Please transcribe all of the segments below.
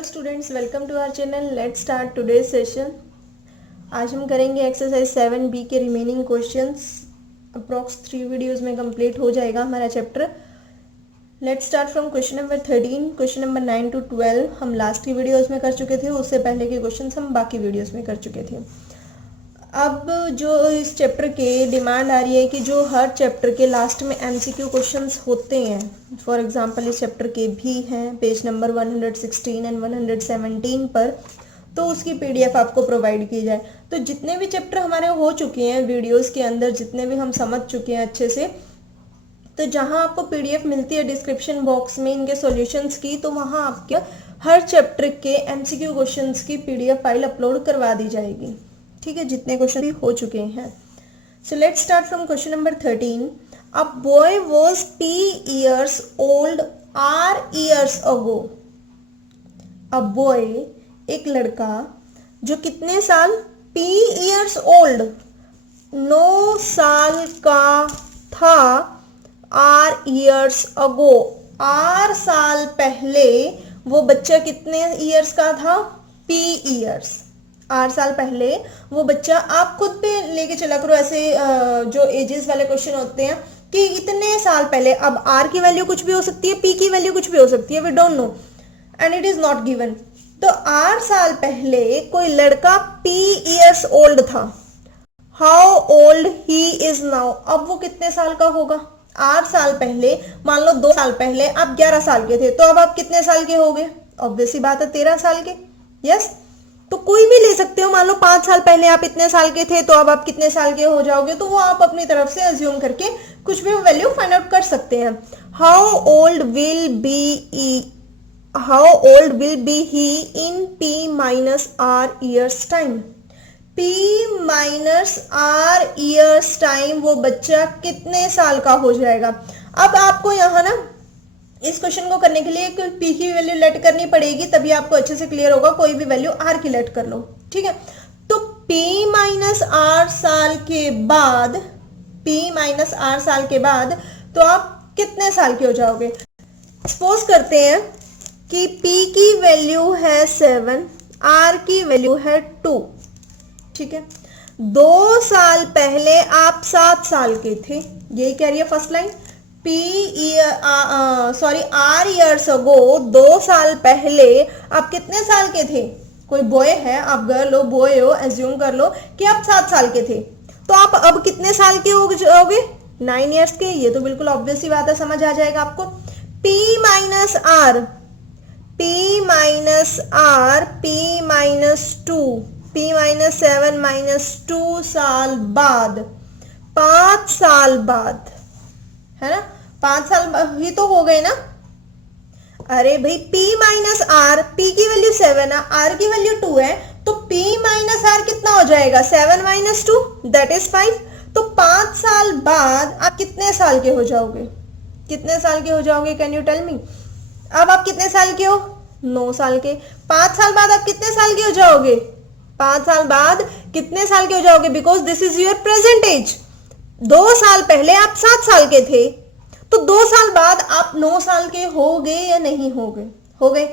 Hello students, welcome to our channel. Let's start today session. आज हम करेंगे exercise 7B के रिमेनिंग क्वेश्चंस। अप्रॉक्स 3 वीडियोस में complete हो जाएगा हमारा chapter. Let's start from question number 13। Question number 9 to 12 हम लास्ट की वीडियोस में कर चुके थे, उससे पहले के क्वेश्चन हम बाकी वीडियोज़ में कर चुके थे। अब जो इस चैप्टर के डिमांड आ रही है कि जो हर चैप्टर के लास्ट में MCQ क्वेश्चंस होते हैं, फॉर एग्जांपल इस चैप्टर के भी हैं पेज नंबर 116 एंड 117 पर, तो उसकी PDF आपको प्रोवाइड की जाए। तो जितने भी चैप्टर हमारे हो चुके हैं वीडियोस के अंदर, जितने भी हम समझ चुके हैं अच्छे से, तो जहां आपको PDF मिलती है डिस्क्रिप्शन बॉक्स में इनके सॉल्यूशंस की, तो वहां आपके हर चैप्टर के MCQ क्वेश्चंस की PDF फाइल अपलोड करवा दी जाएगी। ठीक है, जितने क्वेश्चन भी हो चुके हैं। So let's start from question number 13। A boy was P years old R years ago। A boy एक लड़का जो कितने साल, P years old 9 साल का था, R years ago 8 साल पहले वो बच्चा कितने ईयर्स का था, P years 8 साल पहले वो बच्चा। आप खुद पे लेके चला करो ऐसे जो एजेस वाले क्वेश्चन होते हैं कि इतने साल पहले। अब R की वैल्यू कुछ भी हो सकती है, P की वैल्यू कुछ भी हो सकती है, we don't know and it is not given. तो 8 साल पहले कोई लड़का P years old था। How old he is now, अब वो कितने साल का होगा। 8 साल पहले, मान लो 2 साल पहले आप 11 साल के थे, तो अब आप कितने साल के हो गए, ऑब्वियस ही बात है 13 साल के। यस, तो कोई भी ले सकते हो। मान लो 5 साल पहले आप इतने साल के थे, तो अब आप कितने साल के हो जाओगे, तो वो आप अपनी तरफ से अज्यूम करके कुछ भी वैल्यू फाइंड आउट कर सकते हैं। How old will be he in P minus R years time। P minus R years time वो बच्चा कितने साल का हो जाएगा। अब आपको यहाँ ना इस क्वेश्चन को करने के लिए P की वैल्यू लेट करनी पड़ेगी, तभी आपको अच्छे से क्लियर होगा। कोई भी वैल्यू R की लेट कर लो, ठीक है। तो P माइनस R साल के बाद, P माइनस R साल के बाद तो आप कितने साल के हो जाओगे। सपोज करते हैं कि P की वैल्यू है 7, R की वैल्यू है 2, ठीक है। 2 साल पहले आप 7 साल के थे, यही कह रही है first line. R years ago 2 साल पहले आप कितने साल के थे। कोई बॉय है, आप गर्ल हो, बॉय हो, एज्यूम कर लो कि आप 7 साल के थे, तो आप अब कितने साल के हो जाओगे, 9 ईयर्स के। ये तो बिल्कुल ऑब्वियस ही बात है, समझ आ जाएगा आपको। P minus R, P minus R, P minus 2, P minus 7 minus 2 साल बाद, 5 साल बाद, है ना। 5 साल ही तो हो गए ना। अरे भाई P माइनस R, P की वैल्यू 7 है, R की वैल्यू 2 है, तो P माइनस R कितना हो जाएगा, 7 माइनस 2 दैट इज 5। तो 5 साल बाद आप कितने साल के हो जाओगे, कितने साल के हो जाओगे, कैन यू टेल मी। अब आप कितने साल के हो, 9 साल के। 5 साल बाद आप कितने साल के हो जाओगे, 5 साल बाद कितने साल के हो जाओगे, because this is your present age. 2 साल पहले आप 7 साल के थे, तो 2 साल बाद आप 9 साल के हो गए या नहीं हो गए, हो गए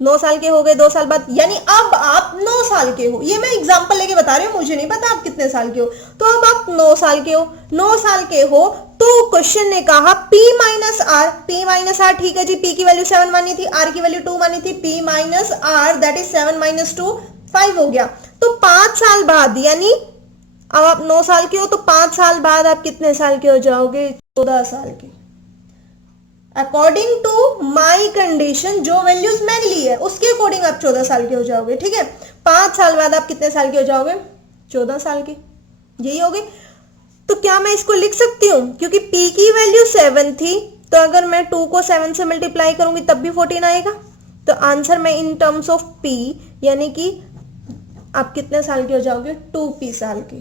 9 साल के हो गए 2 साल बाद, यानी अब आप 9 साल के हो। ये मैं एग्जांपल लेके बता रही हूँ, मुझे नहीं पता आप कितने साल के हो। तो अब आप 9 साल के हो, 9 साल के हो, तो क्वेश्चन ने कहा P minus R, P minus R, ठीक है जी। P की वैल्यू 7 मानी थी, R की वैल्यू 2 मानी थी, P minus R that is 7 minus 2 5 हो गया। तो 5 साल बाद, यानी अब आप 9 साल के हो, तो 5 साल बाद आप कितने साल के हो जाओगे, 14 साल के। अकॉर्डिंग टू माई कंडीशन, जो वैल्यूज मैंने ली है उसके अकॉर्डिंग आप 14 साल के हो जाओगे, ठीक है। 5 साल बाद आप कितने साल के हो जाओगे, 14 साल के, यही हो गए। तो क्या मैं इसको लिख सकती हूँ, क्योंकि P की वैल्यू 7 थी, तो अगर मैं 2 को 7 से मल्टीप्लाई करूंगी तब भी 14 आएगा। तो आंसर मैं इन टर्म्स ऑफ P, यानी कि आप कितने साल के हो जाओगे, 2P साल के,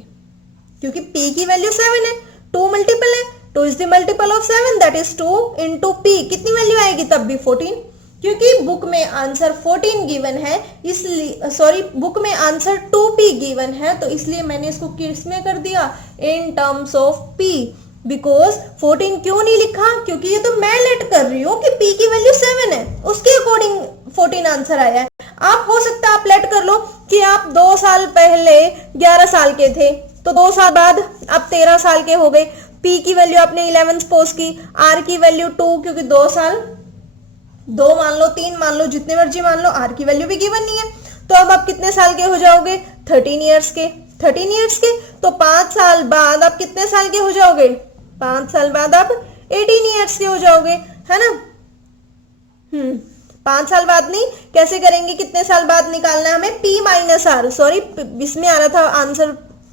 क्योंकि P की वैल्यू 7 है, 2 मल्टीपल है, 2 is the multiple of 7 that is 2 into P, कितनी वैल्यू आएगी तब भी 14, क्योंकि बुक में आंसर 14 गिवन है, इसलिए सॉरी बुक में आंसर 2P गिवन है, तो इसलिए मैंने इसको किस में कर दिया, in terms of P। Because 14 क्यों नहीं लिखा, क्योंकि ये तो मैं लेट कर रही हूँ कि P की वैल्यू 7 है, उसके अकॉर्डिंग 14 आंसर आया है। आप हो सकता है आप लेट कर लो कि आप 2 साल पहले 11 साल के थे, तो 2 साल बाद आप 13 साल के हो गए। पी की वैल्यू आपने 11 सपोज की, आर की वैल्यू 2, क्योंकि 2 साल, 2 मान लो, 3 मान लो, जितने मर्जी मान लो, आर की वैल्यू भी गिवन नहीं है। तो अब आप कितने साल के हो जाओगे? 13 ईयर्स के। 13 ईयर्स के, तो 5 साल बाद आप कितने साल के हो जाओगे? 5 साल बाद आप 18 ईयर्स के हो जाओगे, है ना। 5 साल बाद नहीं, कैसे करेंगे? कितने साल बाद निकालना है हमें? P माइनस आर, सॉरी इसमें आ रहा था आंसर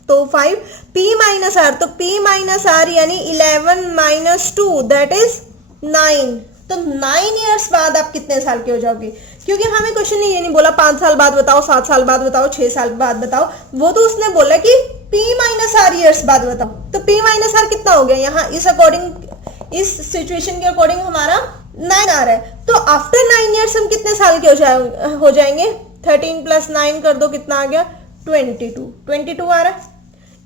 तो 5, P माइनस आर, तो P माइनस आर यानी 11 माइनस 2 दैट इज 9। तो 9 ईयर्स बाद आप कितने साल के हो जाओगे? क्योंकि हमें क्वेश्चन ने ये नहीं बोला 5 साल बाद बताओ, 7 साल बाद बताओ, 6 साल बाद बताओ, वो तो उसने बोला कि P माइनस आर ईयर्स बाद बताओ। तो P माइनस आर कितना हो गया यहाँ? इस अकॉर्डिंग, इस सिचुएशन के अकॉर्डिंग हमारा 9 आ रहा है। तो आफ्टर 9 ईयर्स हम कितने साल के हो जाएंगे? 13 प्लस 9 कर दो, कितना आ गया? 22 आ रहा है।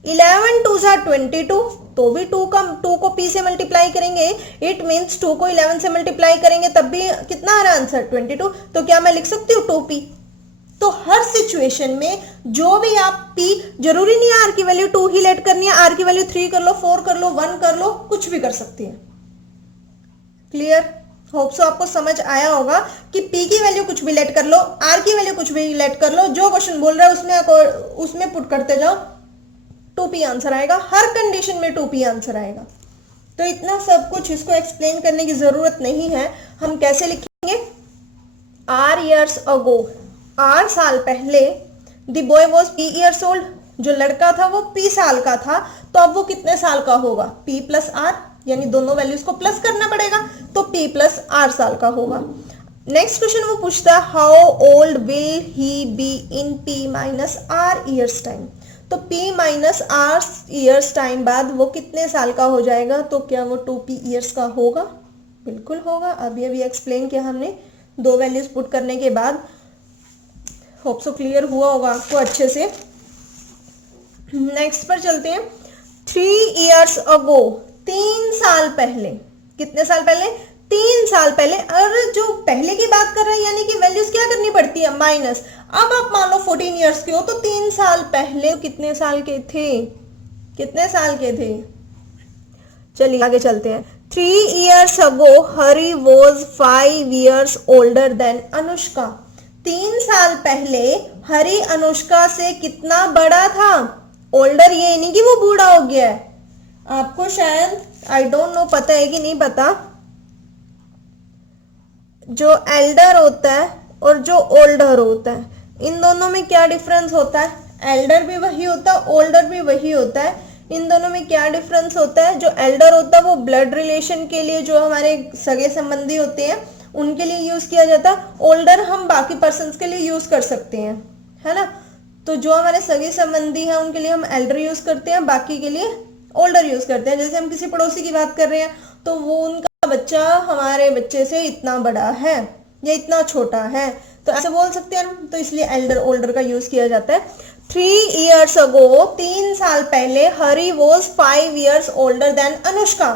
11 2 जा 22, तो भी 2 को P से मल्टीप्लाई करेंगे, इट मीन्स 2 को 11 से मल्टीप्लाई करेंगे तब भी कितना आ रहा है आंसर? 22। तो क्या मैं लिख सकती हूँ 2P? तो हर सिचुएशन में जो भी आप P, जरूरी नहीं है आर की वैल्यू 2 ही लेट करनी है, आर की वैल्यू 3 कर लो, 4 कर लो, 1 कर लो, कुछ भी कर सकती है। क्लियर? होप सो आपको समझ आया होगा कि P की वैल्यू कुछ भी लेट कर लो, आर की वैल्यू कुछ भी लेट कर लो, जो क्वेश्चन बोल रहा है उसमें पुट करते जाओ, 2P आंसर आएगा। हर कंडीशन में 2P आंसर आएगा। तो इतना सब कुछ इसको एक्सप्लेन करने की जरूरत नहीं है। हम कैसे लिखेंगे? R years ago, 8 साल पहले, the boy was P years old, जो लड़का था वो P साल का था, तो अब वो कितने साल का होगा? P प्लस R, यानी दोनों वैल्यूज को प्लस करना पड़ेगा, तो P प्लस R साल का होगा। नेक्स्ट क्वेश्चन वो पूछता है, how old will he be in P minus R years time. तो P minus R years time बाद वो कितने साल का हो जाएगा? तो क्या वो 2P ईयर्स का होगा? बिल्कुल होगा। अभी अभी एक्सप्लेन किया हमने 2 वैल्यूज पुट करने के बाद। होप सो क्लियर हुआ होगा आपको अच्छे से। नेक्स्ट पर चलते हैं। 3 years ago, 3 साल पहले। कितने साल पहले? 3 साल पहले। और जो पहले की बात कर रहे हैं यानी कि वैल्यूज क्या करनी पड़ती है? माइनस। अब आप मान लो 14 ईयर्स के हो, तो 3 साल पहले कितने साल के थे? कितने साल के थे? चलिए आगे चलते हैं। 3 years ago, Hari was 5 years older than Anushka. 3 साल पहले हरी अनुष्का से कितना बड़ा था? ओल्डर ये नहीं कि वो बूढ़ा हो गया है। आपको शायद आई डोंट नो पता है कि नहीं पता, जो एल्डर होता है और जो ओल्डर होता है, इन दोनों में क्या डिफरेंस होता है? एल्डर भी वही होता है, ओल्डर भी वही होता है। इन दोनों में क्या डिफरेंस होता है? जो एल्डर होता है वो ब्लड रिलेशन के लिए, जो हमारे सगे संबंधी होते हैं उनके लिए यूज किया जाता है। ओल्डर हम बाकी पर्सन्स के लिए यूज कर सकते हैं, है ना। तो जो हमारे सगे संबंधी हैं उनके लिए हम एल्डर यूज करते हैं, बाकी के लिए ओल्डर यूज करते हैं। जैसे हम किसी पड़ोसी की बात कर रहे हैं तो वो उनका बच्चा हमारे बच्चे से इतना बड़ा है या इतना छोटा है, तो ऐसे बोल सकते हैं ना। तो इसलिए एल्डर ओल्डर का यूज किया जाता है। 3 years ago, 3 साल पहले, हरी was 5 years older than Anushka.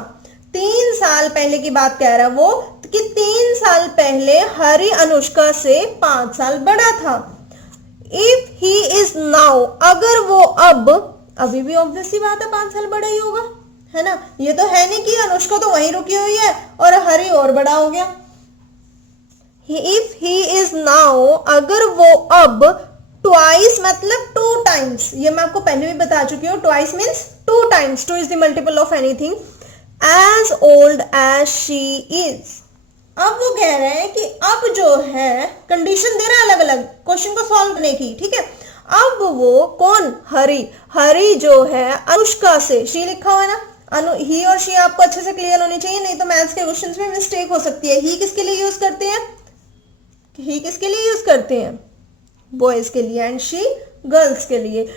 3 साल पहले की बात कह रहा है वो कि 3 साल पहले हरी अनुष्का से 5 साल बड़ा था। इफ ही इज नाउ, अगर वो अब, अभी भी ऑब्वियस सी बात है 5 साल बड़ा ही होगा, है ना। ये तो है नहीं कि अनुष्का तो वहीं रुकी हुई है और हरी और बड़ा हो गया। इफ ही इज नाउ, अगर वो अब, ट्वाइस मतलब 2 times, ये मैं आपको पहले भी बता चुकी हूँ। Twice means 2 times, 2 is the multiple of anything, as old as she is। अब वो कह रहे हैं कि अब जो है, कंडीशन दे रहा है अलग अलग क्वेश्चन को सॉल्व करने की, ठीक है। अब वो कौन? हरी। हरी जो है अनुष्का से, शी लिखा हुआ है ना, ही और शी आपको अच्छे से क्लियर होनी चाहिए, नहीं तो मैथ्स के क्वेश्चंस में मिस्टेक हो सकती है। ही किसके लिए यूज करते हैं? ही किसके लिए यूज करते हैं? बॉयज के लिए, एंड शी गर्ल्स के लिए।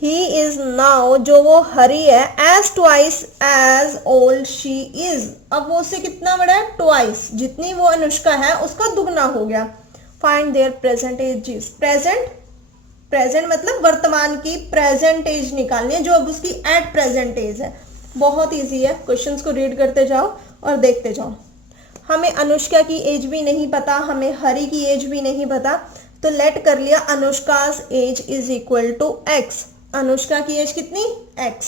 ही इज नाउ, जो वो हरी है, as twice as old she is. अब वो उससे कितना बड़ा है? ट्वाइस, जितनी वो अनुष्का है उसका दुगना हो गया। Find there present ages. Present मतलब वर्तमान की प्रेजेंट एज निकालनी है, जो अब उसकी एट प्रेजेंट एज है। बहुत इजी है, क्वेश्चंस को रीड करते जाओ और देखते जाओ। हमें अनुष्का की एज भी नहीं पता, हमें हरी की एज भी नहीं पता, तो लेट कर लिया Anushka's age is equal to x. Anushka की एज कितनी? एक्स।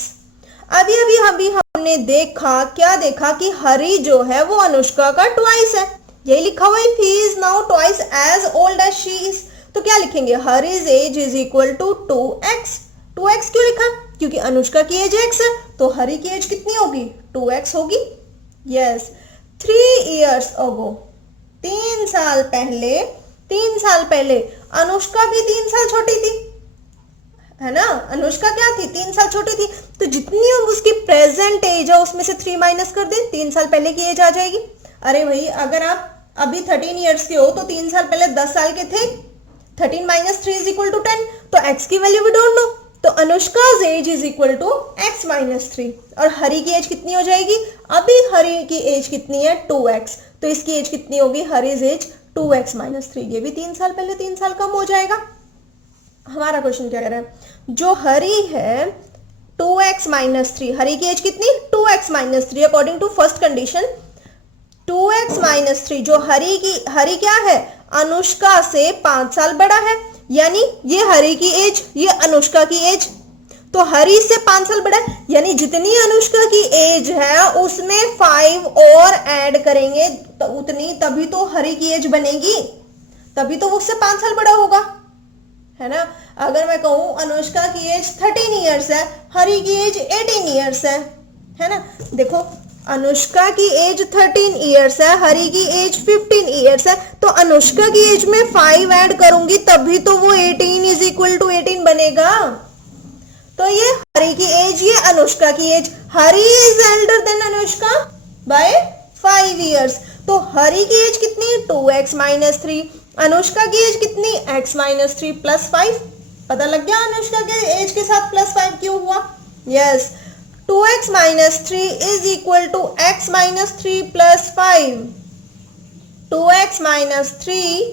अभी अभी अभी हमने देखा, क्या देखा कि हरी जो है वो अनुष्का का ट्वाइस है, यही लिखा हुआ है, he is now twice as old as she is। तो क्या लिखेंगे? Hari's age is equal to 2x। 2x क्यों लिखा? क्योंकि अनुष्का की एज x है, तो हरी की एज कितनी होगी? 2x होगी। यस, 3 years ago, 3 साल पहले, 3 साल पहले अनुष्का भी 3 साल छोटी थी, है ना। अनुष्का क्या थी? 3 साल छोटी थी। तो जितनी उसकी प्रेजेंट एज है उसमें से 3 माइनस कर दे, 3 साल पहले की एज आ जाएगी। अरे भाई, अगर आप अभी 13 ईयर्स के हो तो 3 साल पहले 10 साल के थे। 13 माइनस 3 इज इक्वल टू 10। तो x की वैल्यू भी डोंट नो, तो Anushka's age is equal to x minus 3। और हरी की एज कितनी हो जाएगी? अभी हरी की एज कितनी है? 2x। तो इसकी एज कितनी होगी? Hari's age 2x minus 3। ये भी 3 साल पहले 3 साल कम हो जाएगा। हमारा क्वेश्चन क्या कह रहा है? जो हरी है 2x माइनस 3, हरी की एज कितनी? 2x minus 3 according to first condition. 2x minus 3 जो हरी क्या है? अनुष्का से 5 साल बड़ा है, यानी ये हरी की एज, ये अनुष्का की एज। तो हरी से 5 साल बड़ा है, यानी जितनी अनुष्का की एज है उसमें 5 और ऐड करेंगे तो उतनी, तभी तो हरी की एज बनेगी, तभी तो वो उससे 5 साल बड़ा होगा, है ना। अगर मैं कहूं अनुष्का की एज 13 ईयर्स है, हरी की एज 18 ईयर्स है ना। देखो, अनुष्का की एज 13 ईयर्स है, हरी की एज 15 ईयर्स है, तो अनुष्का की एज में 5 ऐड करूंगी तभी तो वो 18 इज इक्वल टू 18 बनेगा। तो ये हरी की एज, ये अनुष्का की age. Hari is elder than Anushka by 5 years. तो हरी की एज कितनी? 2x minus 3। अनुष्का की एज कितनी? x minus 3 plus 5। पता लग गया अनुष्का के एज के साथ प्लस 5 क्यों हुआ? Yes, 2x minus 3 is equal to x minus 3 plus 5। 2x minus 3,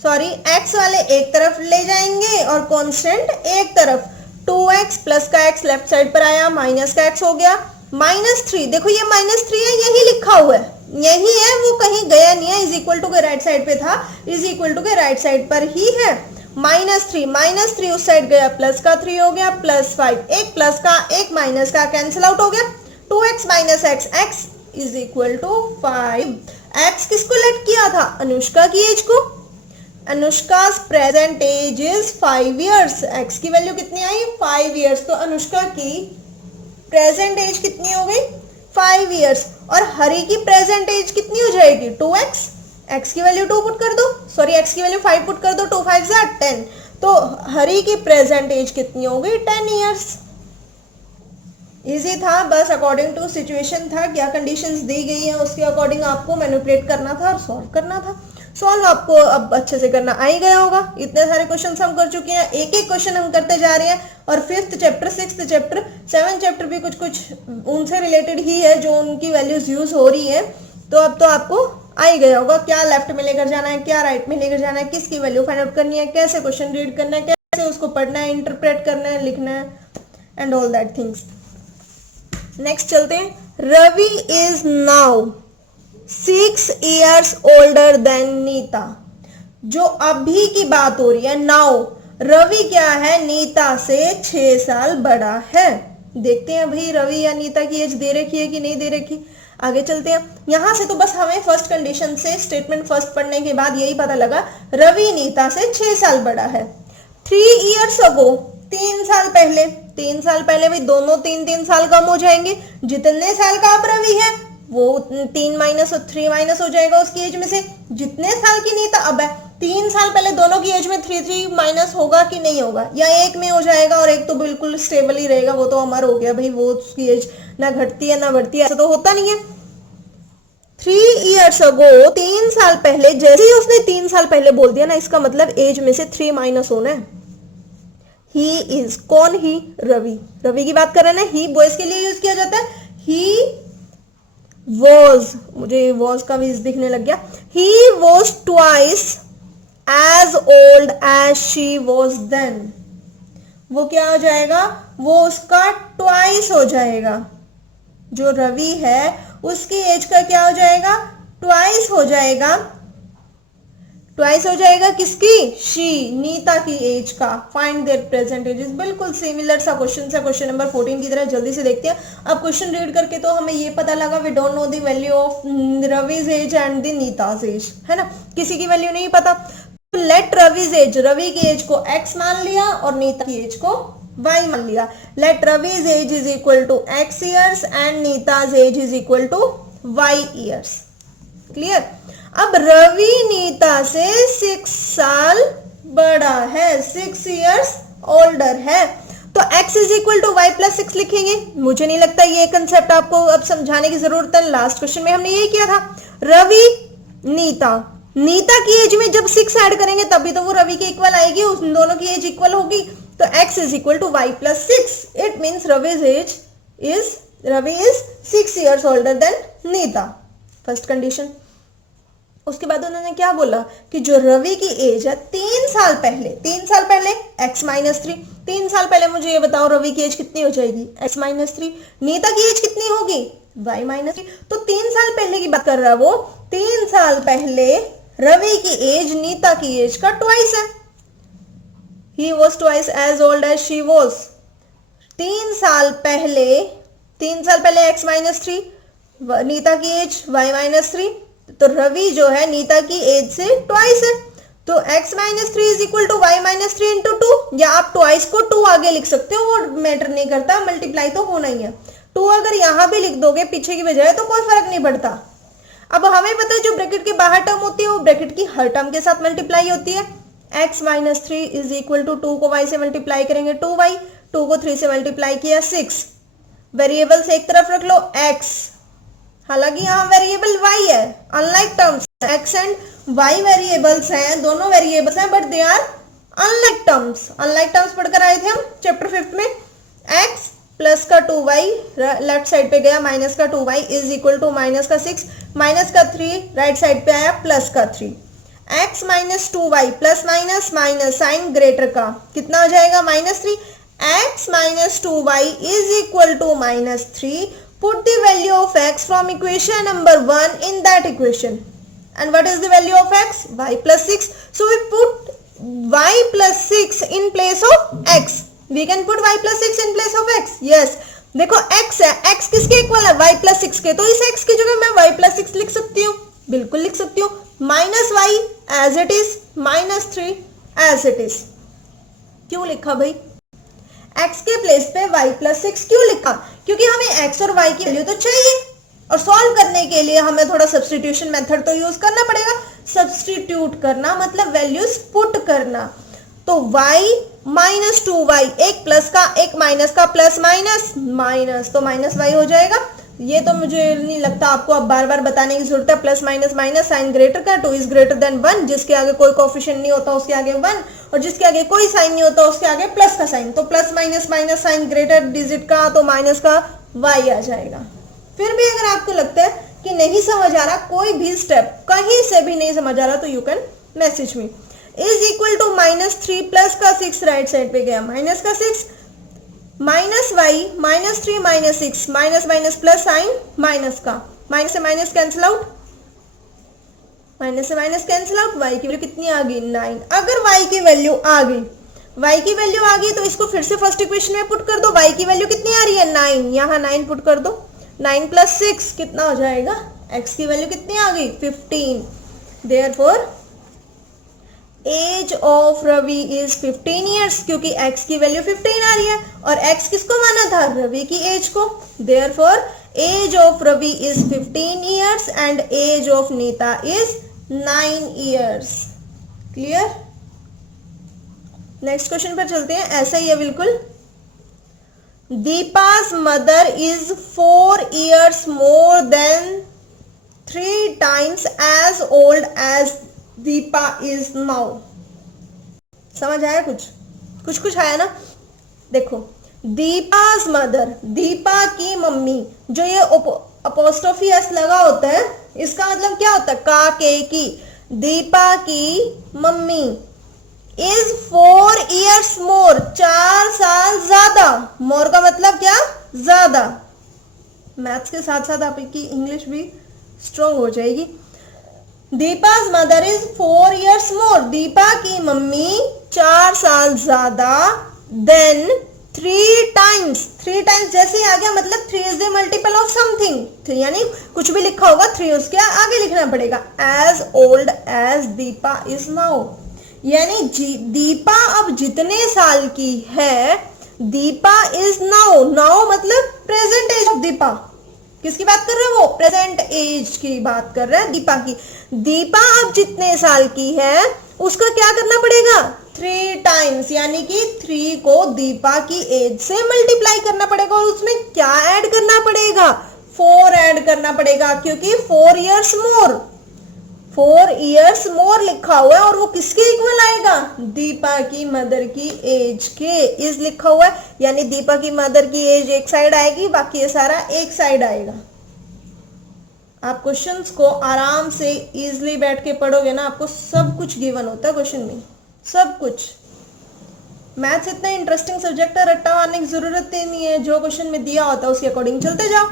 sorry, x वाले एक तरफ ले जाएंगे और कांस्टेंट एक तरफ। 2x प्लस का x लेफ्ट साइड पर आया, माइनस का x हो गया। माइनस 3, देखो ये माइनस 3 है, यही लिखा हुआ है, यही है, वो कहीं गया नहीं है। इज इक्वल टू के राइट साइड पे था, इज इक्वल टू के राइट साइड पर ही है। माइनस 3 उस साइड गया, प्लस का 3 हो गया, प्लस 5, एक प्लस का एक माइनस का कैंसिल आउट हो गया। 2x minus x, x is equal to 5। x किसको लेट किया था? अनुष्का की एज को। Anushka's present age is 5 years. x की वैल्यू कितनी आई? 5 ईयर्स। तो अनुष्का की प्रेजेंट एज कितनी हो गई? 5 ईयर्स। और हरी की प्रेजेंट एज कितनी हो जाएगी? 2x। x की वैल्यू 2 पुट कर दो, सॉरी x की वैल्यू 5 पुट कर दो, 2 5 जा 10। तो हरी की प्रेजेंट एज कितनी हो गई? 10 ईयर्स। इजी था, बस अकॉर्डिंग टू सिचुएशन था, क्या कंडीशंस दी गई हैं उसके अकॉर्डिंग आपको मैनिपुलेट करना था और सॉल्व करना था। सॉल्व आपको अब अच्छे से करना आ ही गया होगा। इतने सारे क्वेश्चंस हम कर चुके हैं, एक एक क्वेश्चन हम करते जा रहे हैं। और 5th chapter, 6th chapter, 7th chapter भी कुछ कुछ उनसे रिलेटेड ही है जो उनकी वैल्यूज यूज हो रही है। तो अब तो आपको आ ही गया होगा क्या लेफ्ट में लेकर जाना है, क्या राइट में लेकर जाना है, किसकी वैल्यू फाइंड आउट करनी है, कैसे क्वेश्चन रीड करना है, कैसे उसको पढ़ना है, इंटरप्रेट करना है, लिखना है, and all that things. Next चलते हैं। Ravi is now 6 years older than Neeta. जो अभी की बात हो रही है, नाउ, रवि क्या है? नीता से 6 साल बड़ा है। देखते हैं भाई रवि या नीता की एज दे रखी है कि नहीं दे रखी। आगे चलते हैं। यहां से तो बस हमें फर्स्ट कंडीशन से स्टेटमेंट फर्स्ट पढ़ने के बाद यही पता लगा, रवि नीता से 6 साल बड़ा है। 3 years ago, 3 साल पहले, 3 साल पहले भी दोनों 3 साल कम हो जाएंगे। जितने साल का अब रवि है वो 3 माइनस और 3 माइनस हो जाएगा उसकी एज में से। जितने साल की नीता अब है, 3 साल पहले दोनों की एज में 3 माइनस होगा कि नहीं होगा, या एक में हो जाएगा और एक तो बिल्कुल स्टेबल ही रहेगा, वो तो अमर हो गया भाई, वो उसकी एज ना घटती है ना बढ़ती है, ऐसा तो होता नहीं है। 3 years ago, 3 साल पहले, जैसे ही उसने 3 साल पहले बोल दिया ना, इसका मतलब एज में से 3 माइनस होना है। ही इज, कौन ही? रवि। रवि की बात कर रहे हैं ना, ही बॉयज के लिए यूज किया जाता है। ही वॉज, मुझे वॉज का भी दिखने लग गया। He was twice as old as she was then. वो क्या हो जाएगा? वो उसका ट्वाइस हो जाएगा। जो रवि है उसकी एज का क्या हो जाएगा? ट्वाइस हो जाएगा। ट्वाइस हो जाएगा किसकी, शी, नीता की एज का। फाइंड देयर प्रेजेंट एजेस, बिल्कुल सिमिलर सा क्वेश्चन नंबर 14 की तरह। जल्दी से देखते हैं। अब क्वेश्चन रीड करके तो हमें ये पता लगा we don't know the value of Ravi's age and the Nita's age, है ना, किसी की वैल्यू नहीं पता। लेट रविज एज, रवि की एज को x मान लिया और नीता की एज को y मान लिया। Let Ravi's age is equal to x years and Nita's age is equal to y years. Clear. अब रवि नीता से 6 साल बड़ा है, 6 इयर्स ओल्डर है, तो x is equal to y plus 6 लिखेंगे। मुझे नहीं लगता ये कंसेप्ट आपको अब समझाने की जरूरत है, लास्ट क्वेश्चन में हमने यही किया था। रवि नीता, नीता की एज में जब 6 ऐड करेंगे तभी तो वो रवि के इक्वल आएगी, उन दोनों की एज इक्वल होगी, तो x is equal to y plus 6। It means Ravi is 6 years older than Neeta, first condition. उसके बाद उन्होंने क्या बोला कि जो रवि की एज है 3 साल पहले x माइनस 3, 3 साल पहले मुझे ये बताओ रवि की एज कितनी हो जाएगी, x माइनस 3। नीता की एज कितनी होगी, y माइनस 3। तो 3 साल पहले की बात कर रहा है वो, 3 साल पहले रवि की एज नीता की एज का ट्वाइस है। He was twice as old as she was. 3 साल पहले x माइनस 3, नीता की एज y माइनस 3, तो रवि जो है नीता की एज से ट्वाइस है, तो x minus 3 is equal to y minus 3 into 2, या आप ट्वाइस को 2 आगे लिख सकते हो, वो मैटर नहीं करता, मल्टीप्लाई तो होना ही है। 2 अगर यहां भी लिख दोगे पीछे की बजाय तो कोई फर्क नहीं पड़ता। अब हमें पता है जो ब्रैकेट के बाहर टर्म होती है वो ब्रैकेट की हर टर्म के साथ मल्टीप्लाई होती है। x minus 3 is equal to 2 को y से मल्टीप्लाई करेंगे 2y, 2 को 3 से मल्टीप्लाई किया 6, वेरिएबल्स एक तरफ रख लो x, हालांकि यहाँ वेरिएबल y है, unlike terms x and y variables हैं, दोनों वेरिएबल्स हैं, but they are unlike terms. Unlike terms पढ़कर आए थे हम चैप्टर 5 में। x प्लस का 2y लेफ्ट साइड पे गया, माइनस का 2y is equal to minus का 6, माइनस का 3 राइट साइड पे आया, प्लस का 3। x minus 2y plus minus minus sign greater का कितना हो जाएगा, minus 3। x minus 2y is equal to minus 3। Put the value of x from equation number 1 in that equation. And what is the value of x? Y plus 6. So we put y plus 6 in place of x. We can put y plus 6 in place of x. Yes. देखो x है, x किसके equal है, y plus 6 के, तो इस x की जगह मैं y plus 6 लिख सकती हूँ, बिल्कुल लिख सकती हूँ। Minus y as it is, minus 3 as it is. क्यों लिखा भाई, x के प्लेस पे y प्लस 6 क्यों लिखा, क्योंकि हमें x और y की वैल्यू तो चाहिए, और सॉल्व करने के लिए हमें थोड़ा सब्स्टिट्यूशन मेथड तो यूज करना पड़ेगा। सब्स्टिट्यूट करना मतलब वैल्यूज पुट करना, तो y माइनस 2y, एक प्लस का एक माइनस का, प्लस माइनस माइनस, तो माइनस y हो जाएगा। ये तो मुझे नहीं लगता आपको अब बार बार बताने की जरूरत है। Plus minus minus, sign greater का, 2 इज ग्रेटर देन 1, जिसके आगे कोई कोफिशिएंट नहीं होता उसके आगे 1, और जिसके आगे कोई साइन नहीं होता उसके आगे प्लस का साइन, तो plus minus minus sign greater digit का, तो माइनस का y आ जाएगा। फिर भी अगर आपको लगता है कि नहीं समझ आ रहा, कोई भी स्टेप कहीं से भी नहीं समझ आ रहा, तो you can message me. Is equal to minus 3 plus का 6 राइट साइड पे गया, माइनस का 6, minus y, minus 3 minus 6, minus minus plus sign minus का, माइनस से माइनस कैंसिल आउट, माइनस से माइनस कैंसिल आउट, y की वैल्यू कितनी आ गई, 9। अगर y की वैल्यू आ गई, y की वैल्यू आ गई, तो इसको फिर से फर्स्ट इक्वेशन में पुट कर दो। y की वैल्यू कितनी आ रही है, 9, यहाँ 9 पुट कर दो, 9 प्लस 6 कितना हो जाएगा, x की वैल्यू कितनी आ गई, 15। Therefore age of Ravi is 15 years, क्योंकि x की वैल्यू 15 आ रही है, और x किसको माना था, रवि की एज को। Therefore age of Ravi is 15 years and age of Neeta is 9 years. Clear. Next question पर चलते हैं, ऐसा ही है बिल्कुल। Deepa's mother is 4 years more than 3 times as old as Deepa is now. समझ आया, कुछ आया ना। देखो, दीपा's मदर, दीपा की मम्मी, जो ये अपोस्ट्रोफी एस लगा होता है, इसका मतलब क्या होता है, का के की, दीपा की मम्मी इज 4 ईयर्स मोर, 4 साल ज्यादा, मोर का मतलब क्या, ज्यादा। मैथ्स के साथ साथ आपकी इंग्लिश भी स्ट्रॉन्ग हो जाएगी। दीपा's mother is 4 years more. Deepa की मम्मी 4 साल ज्यादा then 3 times. 3 times जैसे ही आ गया मतलब 3 is the multiple of something. 3 यानी कुछ भी लिखा होगा 3 उसके आगे लिखना पड़ेगा. As old as Deepa is now. यानी दीपा अब जितने साल की है, दीपा इज नाउ. नाउ मतलब प्रेजेंट एज ऑफ दीपा. किसकी बात कर रहे हैं? वो प्रेजेंट एज की बात कर रहे हैं, दीपा की. दीपा अब जितने साल की है उसका क्या करना पड़ेगा? 3 टाइम्स, यानी कि 3 को दीपा की एज से मल्टीप्लाई करना पड़ेगा. और उसमें क्या ऐड करना पड़ेगा? 4 ऐड करना पड़ेगा, क्योंकि 4 इयर्स मोर. 4 इयर्स मोर लिखा हुआ है और वो किसके इक्वल आएगा? दीपा की मदर की एज के. इज लिखा हुआ है यानी दीपा की मदर की एज एक साइड आएगी, बाकी ये सारा एक साइड आएगा. आप क्वेश्चंस को आराम से इजीली बैठ के पढ़ोगे ना, आपको सब कुछ गिवन होता है क्वेश्चन में, सब कुछ. मैथ्स इतना इंटरेस्टिंग सब्जेक्ट है, रट्टा मारने की जरूरत ही नहीं है. जो क्वेश्चन में दिया होता है उसके अकॉर्डिंग चलते जाओ,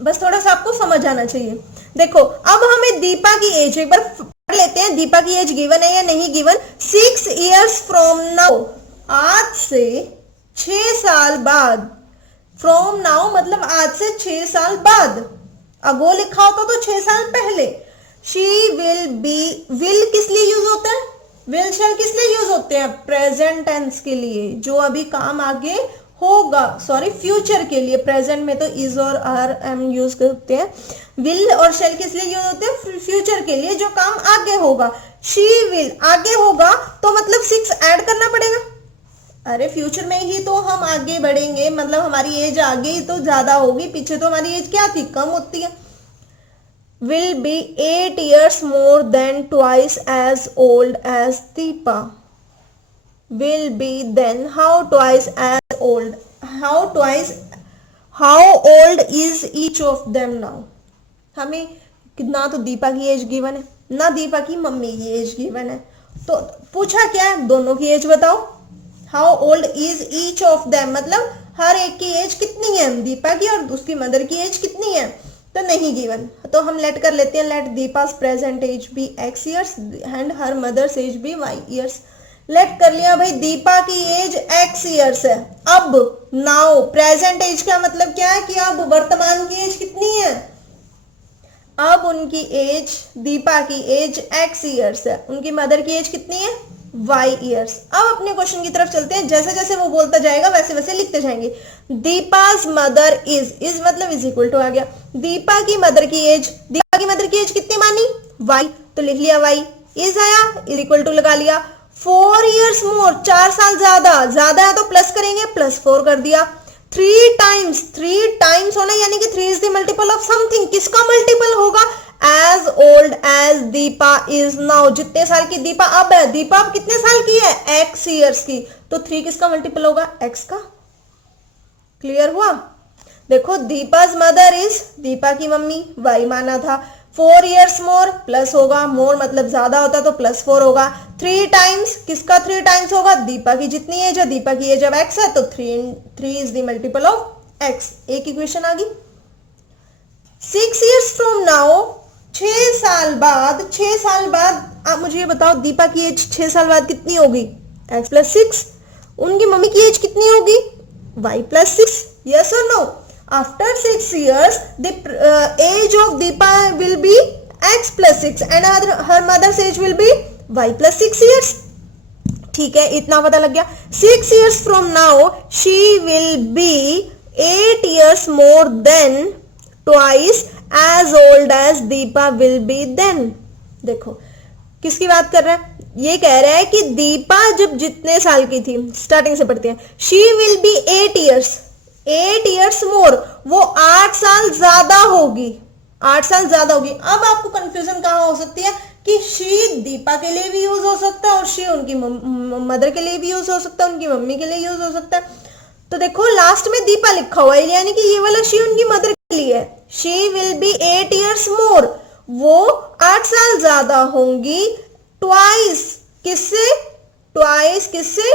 बस थोड़ा सा आपको समझ आना चाहिए. देखो अब हमें दीपा की एज एक बार पढ़ लेते हैं. दीपा की एज गिवन है या नहीं गिवन? 6 years from now. आज से 6 साल बाद. फ्रॉम नाउ मतलब आज से 6 साल बाद. अगो लिखा होता तो 6 साल पहले. She will B. विल किस लिए यूज होता है? विल शैल किस लिए यूज होते हैं? प्रेजेंट टेंस के लिए, जो अभी काम आगे होगा, सॉरी फ्यूचर के लिए. प्रेजेंट में तो इज और आर एम यूज करते हैं. विल और शैल किस लिए यूज होते हैं? फ्यूचर के लिए, जो काम आगे होगा. शी विल आगे होगा तो मतलब 6 ऐड करना पड़ेगा. अरे फ्यूचर में ही तो हम आगे बढ़ेंगे, मतलब हमारी एज आगे ही तो ज्यादा होगी, पीछे तो हमारी एज क्या थी? कम होती है. Will be 8 years more than twice as old as Deepa. Will be then how twice as old? How old is each of them now? हमें ना तो दीपा की एज गिवन है, ना दीपा की मम्मी की एज गिवन है. तो पूछा क्या है? दोनों की एज बताओ. How old is each of them मतलब हर एक की एज कितनी है? दीपा की और उसकी मदर की एज कितनी है? तो नहीं गिवन. तो हम लेट कर लेते हैं. Let Deepa's present age be x years and her mother's age be y years. Let कर लिया भाई. दीपा की एज x years है. अब नाउ प्रेजेंट एज का मतलब क्या है? कि अब वर्तमान की एज कितनी है? अब उनकी एज, दीपा की एज x years है, उनकी मदर की एज कितनी है? y years. अब अपने क्वेश्चन की तरफ चलते हैं. जैसे जैसे वो बोलता जाएगा वैसे वैसे लिखते जाएंगे. दीपा's मदर इज मतलब इज इक्वल टू आ गया. दीपा की मदर की एज, दीपा की मदर की एज कितनी मानी? y, तो लिख लिया y. इज आया, इज इक्वल टू लगा लिया. 4 years मोर, 4 साल ज्यादा. ज्यादा है तो प्लस करेंगे, +4 कर दिया. 3 टाइम्स होना यानी कि 3 is the multiple of something. किसका मल्टीपल होगा? As old as Deepa is now. जितने साल की दीपा अब है, दीपा अब कितने साल की है? x years की. तो 3 किसका मल्टीपल होगा? x का. क्लियर हुआ? देखो दीपा's मदर इज, दीपा की मम्मी y माना था. 4 years मोर, प्लस होगा, मोर मतलब ज्यादा होता तो +4 होगा. 3 टाइम्स, किसका 3 टाइम्स होगा? दीपा की जितनी एज है. दीपा की एज अब x है तो 3 is the multiple of x. एक इक्वेशन आ गई. 6 years फ्रॉम नाउ, 6 साल बाद. 6 साल बाद आप मुझे ये बताओ दीपा की एज 6 साल बाद कितनी होगी? x + 6. उनकी मम्मी की एज कितनी होगी? y + 6. yes or no? After 6 years the age of Deepa will be x + 6 and her mother's age will be y + 6 years. ठीक है, इतना पता लग गया. 6 years from now she will be 8 years more than twice as old as Deepa will be then. देखो किसकी बात कर रहा है? ये कह रहा है कि दीपा जब जितने साल की थी, स्टार्टिंग से पढ़ते हैं. She will be 8 years more, वो 8 साल ज्यादा होगी. 8 साल ज्यादा होगी. अब आपको कंफ्यूजन कहां हो सकती है? कि शी दीपा के लिए भी यूज हो सकता है और शी उनकी मदर के लिए भी यूज हो सकता है, उनकी मम्मी के लिए यूज हो सकता है. तो देखो लास्ट में दीपा लिखा हुआ है यानी कि ये वाला शी उनकी मदर के लिए है. She will be 8 years more, वो 8 साल ज्यादा होंगी. ट्वाइस किससे? ट्वाइस किससे?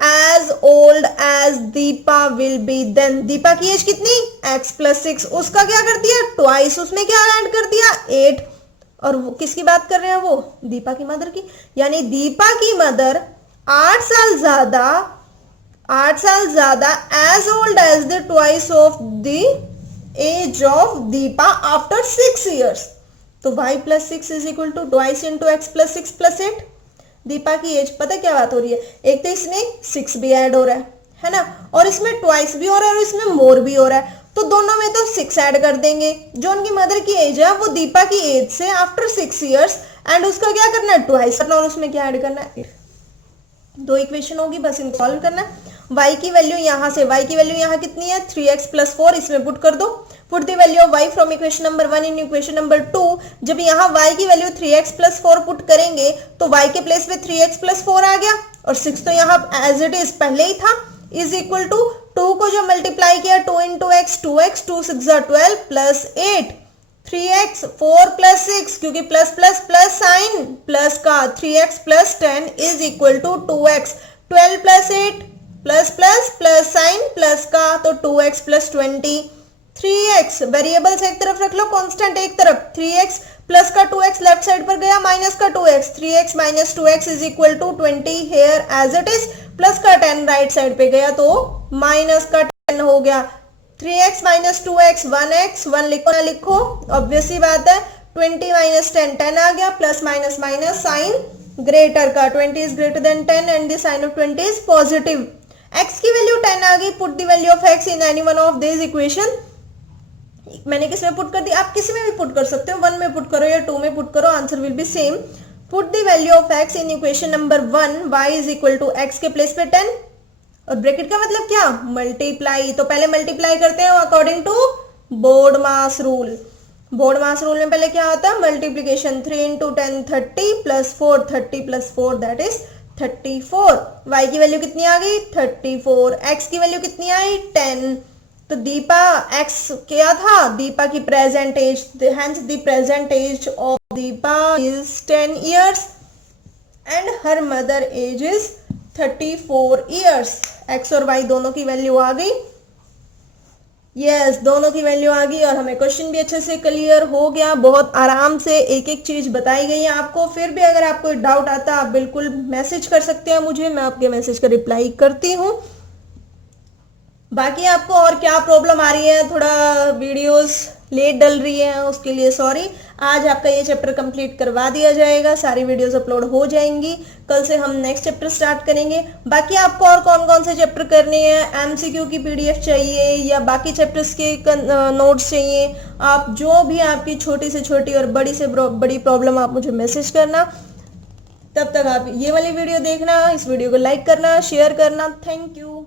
As old as Deepa will be then. Deepa की एज कितनी? x + 6. उसका क्या कर दिया? ट्वाइस. उसमें क्या ऐड कर दिया? 8. और वो किसकी बात कर रहे हैं, वो दीपा की मदर की, यानी दीपा की मदर 8 साल ज्यादा as old as the twice of the age of Deepa after 6 years। तो y plus 6 is equal to twice into x plus 6 plus 8। Deepa की एज पता क्या बात हो रही है, एक तो इसमें 6 भी ऐड हो रहा है ना, और इसमें ट्वाइस भी हो रहा है और इसमें मोर भी हो रहा है, तो दोनों में तो 6 ऐड कर देंगे। जो उनकी मदर की एज है वो दीपा की एज से आफ्टर 6 years, एंड उसका क्या करना है, ट्वाइस करना, और उसमें क्या ऐड करना है, 2 इक्वेशन होगी, बस इनको सॉल्व करना है। y की वैल्यू यहाँ से, y की वैल्यू यहाँ कितनी है 3x प्लस 4, इसमें पुट कर दो। Put the value of y from equation number 1 in equation number 2। जब यहाँ y की वैल्यू 3x प्लस 4 पुट करेंगे तो y के प्लेस पे 3x प्लस 4 आ गया, और 6 तो यहाँ एज इट इज पहले ही था, इज इक्वल टू 2 को जो मल्टीप्लाई किया 2 into x 2x, 2 6 12 plus 8 3x 4 plus 6, क्योंकि plus plus plus sign plus का 3x plus 10 is equal to 2x 12 plus 8 plus plus plus sign plus का, तो 2x प्लस 20 3x वेरिएबल्स एक तरफ रख लो, कांस्टेंट एक तरफ, 3x प्लस का 2x लेफ्ट साइड पर गया, माइनस का 2x 3x minus 2x is equal to 20 here as it is, plus का 10 राइट साइड पे गया तो माइनस का 10 हो गया, 3x माइनस 2x 1x 1 लिखो ना लिखो, ऑब्वियस सी बात है, 20 माइनस 10 10 आ गया, plus minus minus sign greater का, 20 is greater than 10 and the sign of 20 is positive. x की वैल्यू 10 आ गई, put the value of x in any one of this equation. मैंने किस में पुट कर दी, आप किसी में भी पुट कर सकते हो, 1 में पुट करो या 2 में पुट करो, answer will be same. Put the value of x in equation number 1, y is equal to x के प्लेस पे 10, और ब्रैकेट का मतलब क्या, मल्टीप्लाई, तो पहले मल्टीप्लाई करते हैं according to BODMAS rule. BODMAS rule में पहले क्या होता है, multiplication, 3 into 10 30 plus 4 30 plus 4 that is 34। y की वैल्यू कितनी आ गई 34, x की वैल्यू कितनी आई 10, तो दीपा x क्या था, दीपा की present age, hence the present age of Deepa is 10 years and her mother age is 34 years। x और y दोनों की वैल्यू आ गई, यस दोनों की वैल्यू आ गई, और हमें क्वेश्चन भी अच्छे से क्लियर हो गया, बहुत आराम से एक एक चीज बताई गई है आपको। फिर भी अगर आपको कोई डाउट आता है आप बिल्कुल मैसेज कर सकते हैं मुझे, मैं आपके मैसेज का रिप्लाई करती हूँ। बाकी आपको और क्या प्रॉब्लम आ रही है, थोड़ा वीडियोस लेट डल रही है उसके लिए सॉरी। आज आपका ये चैप्टर कंप्लीट करवा दिया जाएगा, सारी वीडियोस अपलोड हो जाएंगी, कल से हम नेक्स्ट चैप्टर स्टार्ट करेंगे। बाकी आपको और कौन कौन से चैप्टर करने हैं, एमसीक्यू की पीडीएफ चाहिए या बाकी चैप्टर्स के नोट्स चाहिए, आप जो भी आपकी छोटी से छोटी और बड़ी से बड़ी प्रॉब्लम आप मुझे मैसेज करना। तब तक आप ये वाली वीडियो देखना, इस वीडियो को लाइक करना, शेयर करना। Thank you.